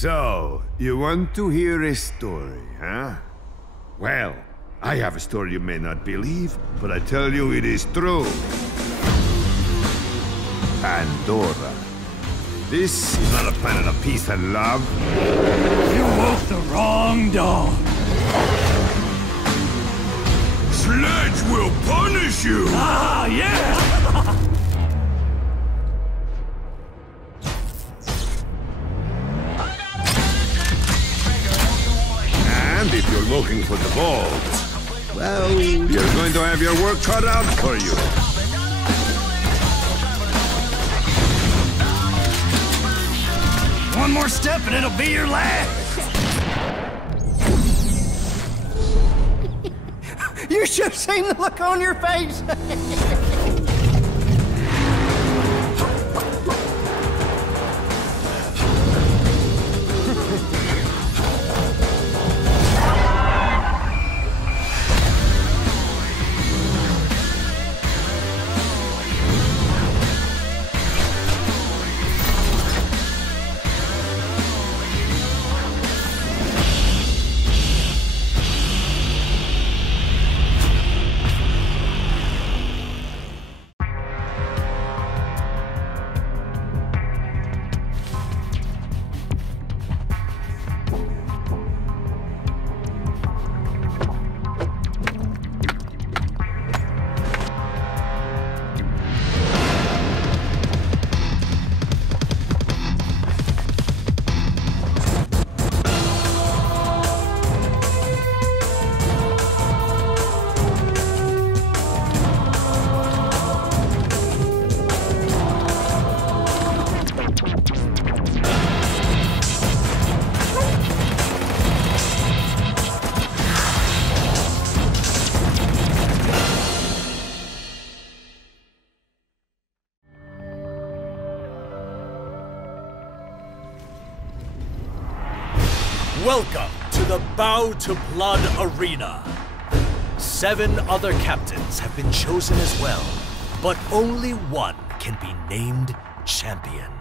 So, you want to hear a story, huh? Well, I have a story you may not believe, but I tell you it is true. Pandora. This is not a planet of peace and love. You woke the wrong dog. Sledge will punish you! Ah, yeah! And if you're looking for the vault, well, you're going to have your work cut out for you. One more step and it'll be your last. You should have seen the look on your face. Welcome to the Bow to Blood Arena. 7 other captains have been chosen as well, but only one can be named champion.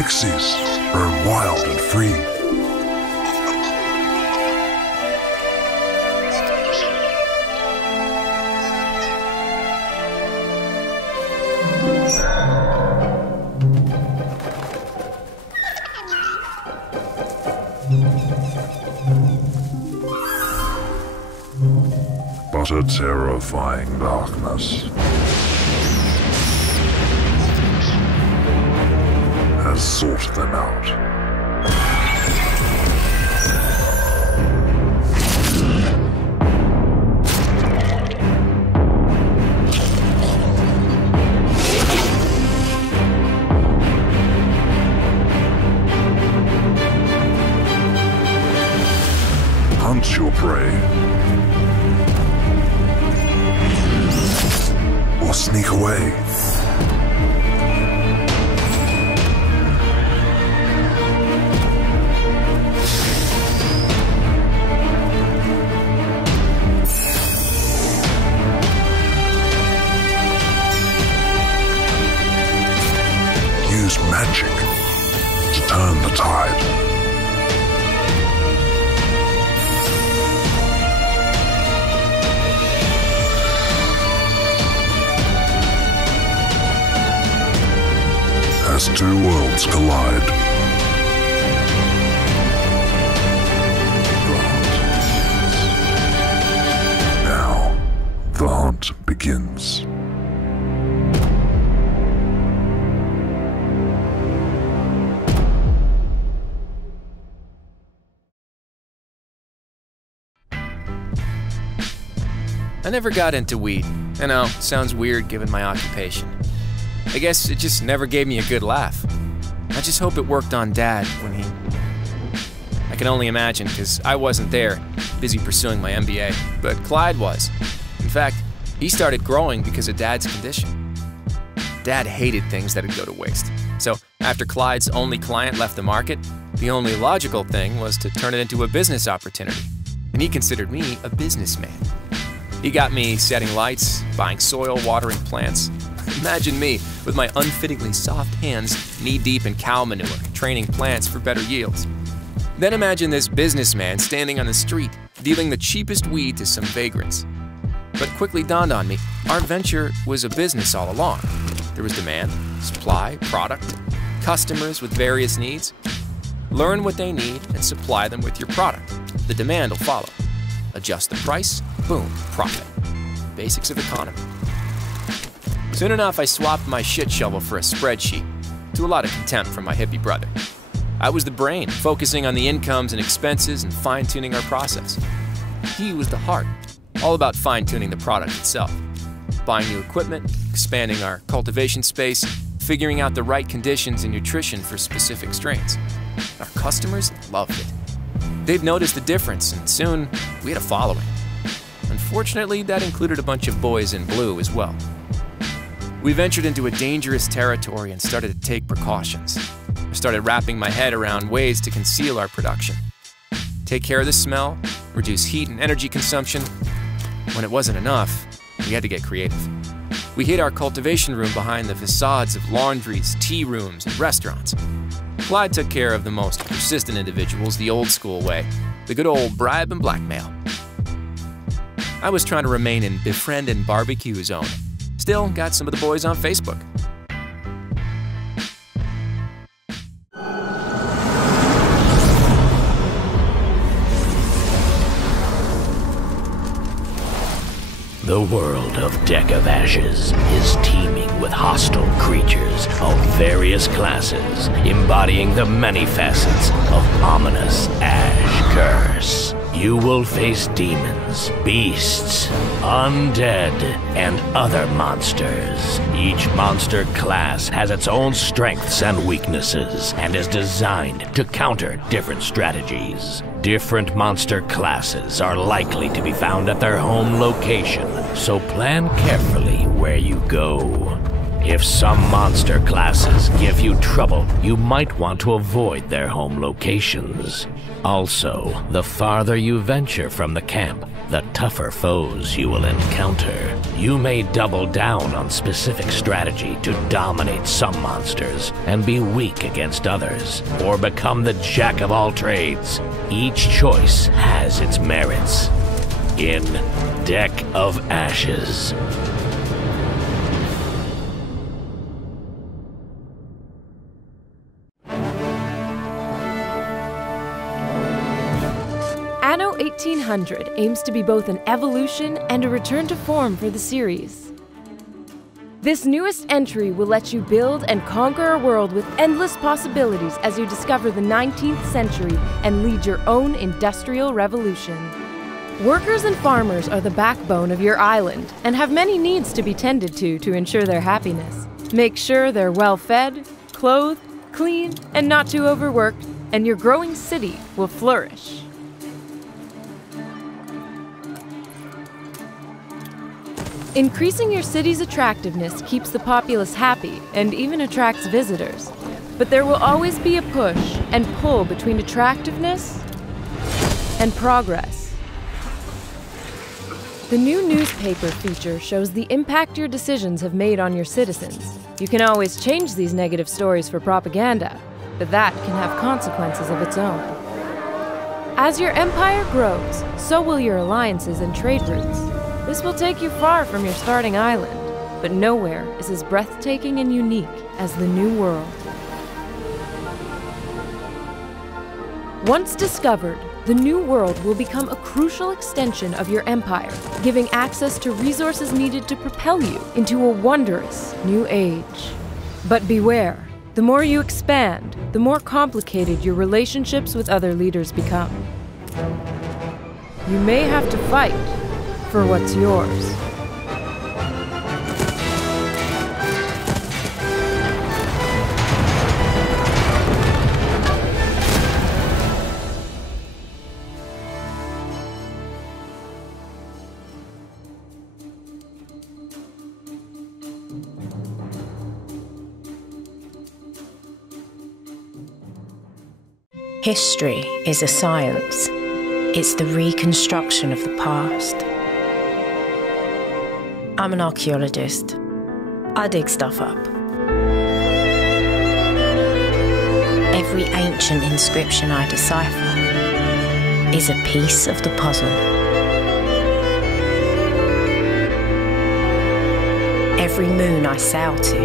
pixies burn wild and free. But a terrifying darkness has sought them out. Hunt your prey, or sneak away. Use magic to turn the tide. As two worlds collide, now the hunt begins. I never got into weed. I know, sounds weird given my occupation. I guess it just never gave me a good laugh. I just hope it worked on Dad when he... I can only imagine, because I wasn't there, busy pursuing my MBA, but Clyde was. In fact, he started growing because of Dad's condition. Dad hated things that'd go to waste. So after Clyde's only client left the market, the only logical thing was to turn it into a business opportunity. And he considered me a businessman. He got me setting lights, buying soil, watering plants. Imagine me, with my unfittingly soft hands knee-deep in cow manure, training plants for better yields. Then imagine this businessman standing on the street, dealing the cheapest weed to some vagrants. But it quickly dawned on me, our venture was a business all along. There was demand, supply, product, customers with various needs. Learn what they need and supply them with your product. The demand will follow. Adjust the price, boom, profit. Basics of economy. Soon enough, I swapped my shit shovel for a spreadsheet, to a lot of contempt from my hippie brother. I was the brain, focusing on the incomes and expenses and fine-tuning our process. He was the heart, all about fine-tuning the product itself. Buying new equipment, expanding our cultivation space, figuring out the right conditions and nutrition for specific strains. Our customers loved it. They'd noticed the difference, and soon we had a following. Unfortunately, that included a bunch of boys in blue as well. We ventured into a dangerous territory and started to take precautions. I started wrapping my head around ways to conceal our production. Take care of the smell, reduce heat and energy consumption. When it wasn't enough, we had to get creative. We hid our cultivation room behind the facades of laundries, tea rooms, and restaurants. Clyde took care of the most persistent individuals the old school way, the good old bribe and blackmail. I was trying to remain in befriend and barbecue zone. Still got some of the boys on Facebook. The world of Deck of Ashes is teeming with hostile creatures of various classes, embodying the many facets of ominous Ash Curse. You will face demons, beasts, undead, and other monsters. Each monster class has its own strengths and weaknesses, and is designed to counter different strategies. Different monster classes are likely to be found at their home location, so plan carefully where you go. If some monster classes give you trouble, you might want to avoid their home locations. Also, the farther you venture from the camp, the tougher foes you will encounter. You may double down on specific strategy to dominate some monsters and be weak against others, or become the jack of all trades. Each choice has its merits. In Deck of Ashes. Anno 1800 aims to be both an evolution and a return to form for the series. This newest entry will let you build and conquer a world with endless possibilities as you discover the 19th century and lead your own industrial revolution. Workers and farmers are the backbone of your island and have many needs to be tended to ensure their happiness. Make sure they're well fed, clothed, clean, and not too overworked, and your growing city will flourish. Increasing your city's attractiveness keeps the populace happy and even attracts visitors. But there will always be a push and pull between attractiveness and progress. The new newspaper feature shows the impact your decisions have made on your citizens. You can always change these negative stories for propaganda, but that can have consequences of its own. As your empire grows, so will your alliances and trade routes. This will take you far from your starting island, but nowhere is as breathtaking and unique as the New World. Once discovered, the New World will become a crucial extension of your empire, giving access to resources needed to propel you into a wondrous new age. But beware, the more you expand, the more complicated your relationships with other leaders become. You may have to fight for what's yours. History is a science. It's the reconstruction of the past. I'm an archaeologist. I dig stuff up. Every ancient inscription I decipher is a piece of the puzzle. Every moon I sail to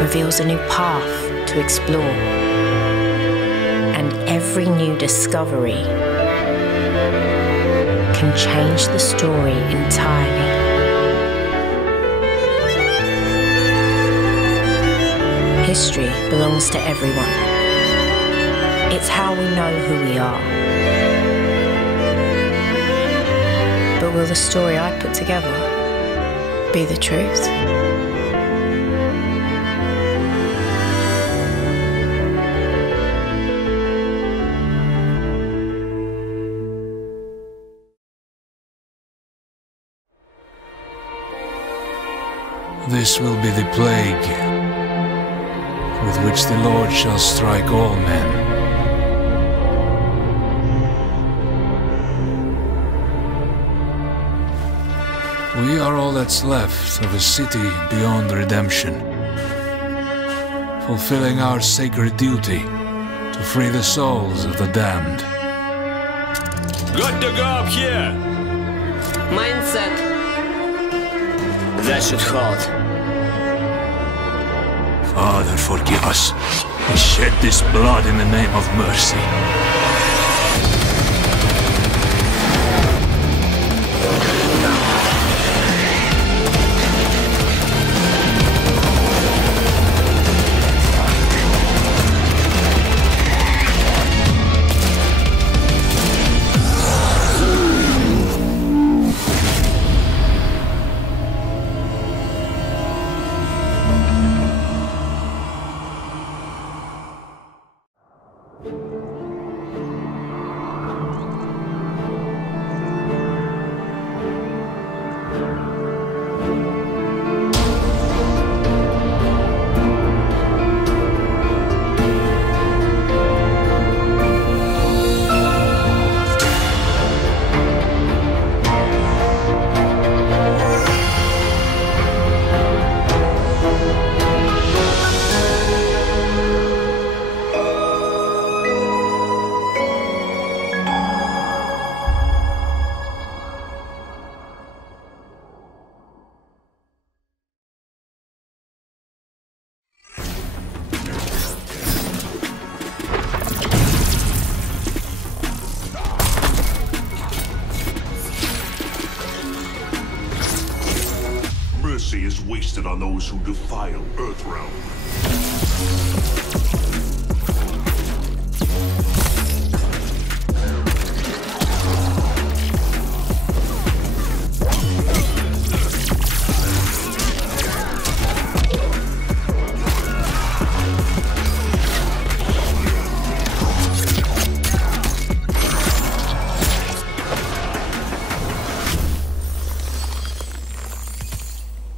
reveals a new path to explore. And every new discovery can change the story entirely. History belongs to everyone. It's how we know who we are. But will the story I put together be the truth? This will be the plague with which the Lord shall strike all men. We are all that's left of a city beyond redemption, fulfilling our sacred duty to free the souls of the damned. Good to go up here! Mindset. That should hold. Father, forgive us. We shed this blood in the name of mercy. wasted on those who defile Earthrealm.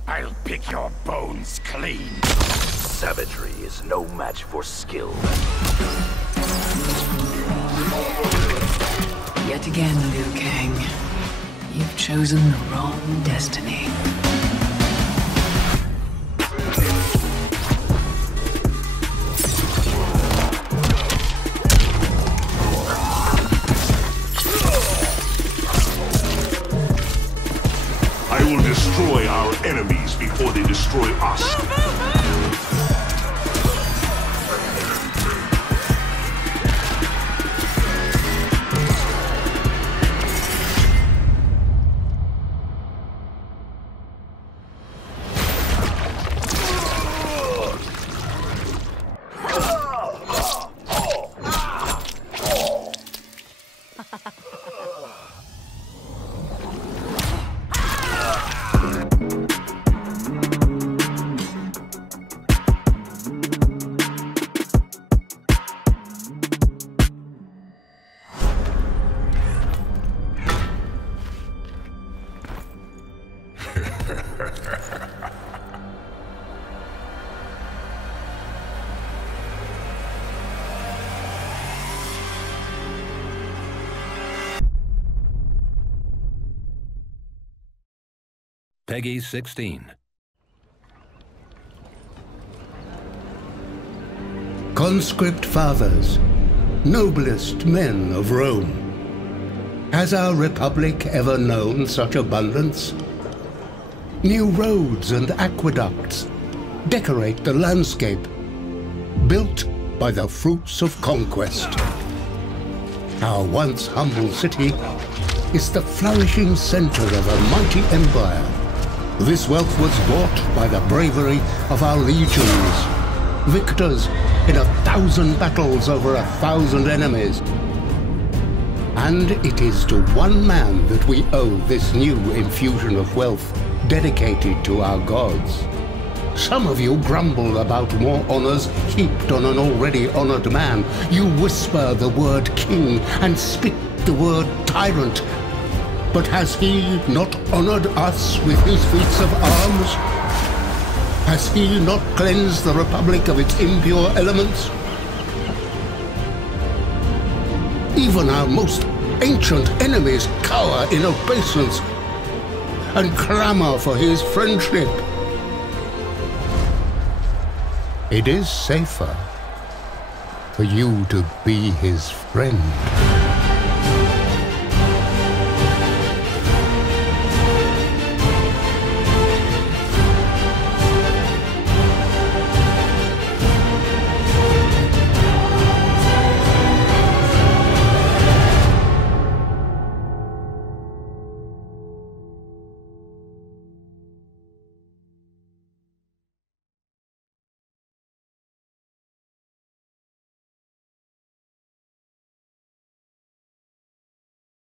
I'll pick your bones clean. Savagery is no match for skill. Yet again, Liu Kang, you've chosen the wrong destiny. I will destroy our enemies before they destroy us. Peggy 16. Conscript fathers, noblest men of Rome, has our republic ever known such abundance? New roads and aqueducts decorate the landscape, built by the fruits of conquest. Our once humble city is the flourishing center of a mighty empire. This wealth was bought by the bravery of our legions, victors in 1,000 battles over 1,000 enemies. And it is to one man that we owe this new infusion of wealth dedicated to our gods. Some of you grumble about more honors heaped on an already honored man. You whisper the word king and spit the word tyrant. But has he not honored us with his feats of arms? Has he not cleansed the Republic of its impure elements? Even our most ancient enemies cower in obeisance and clamor for his friendship. It is safer for you to be his friend.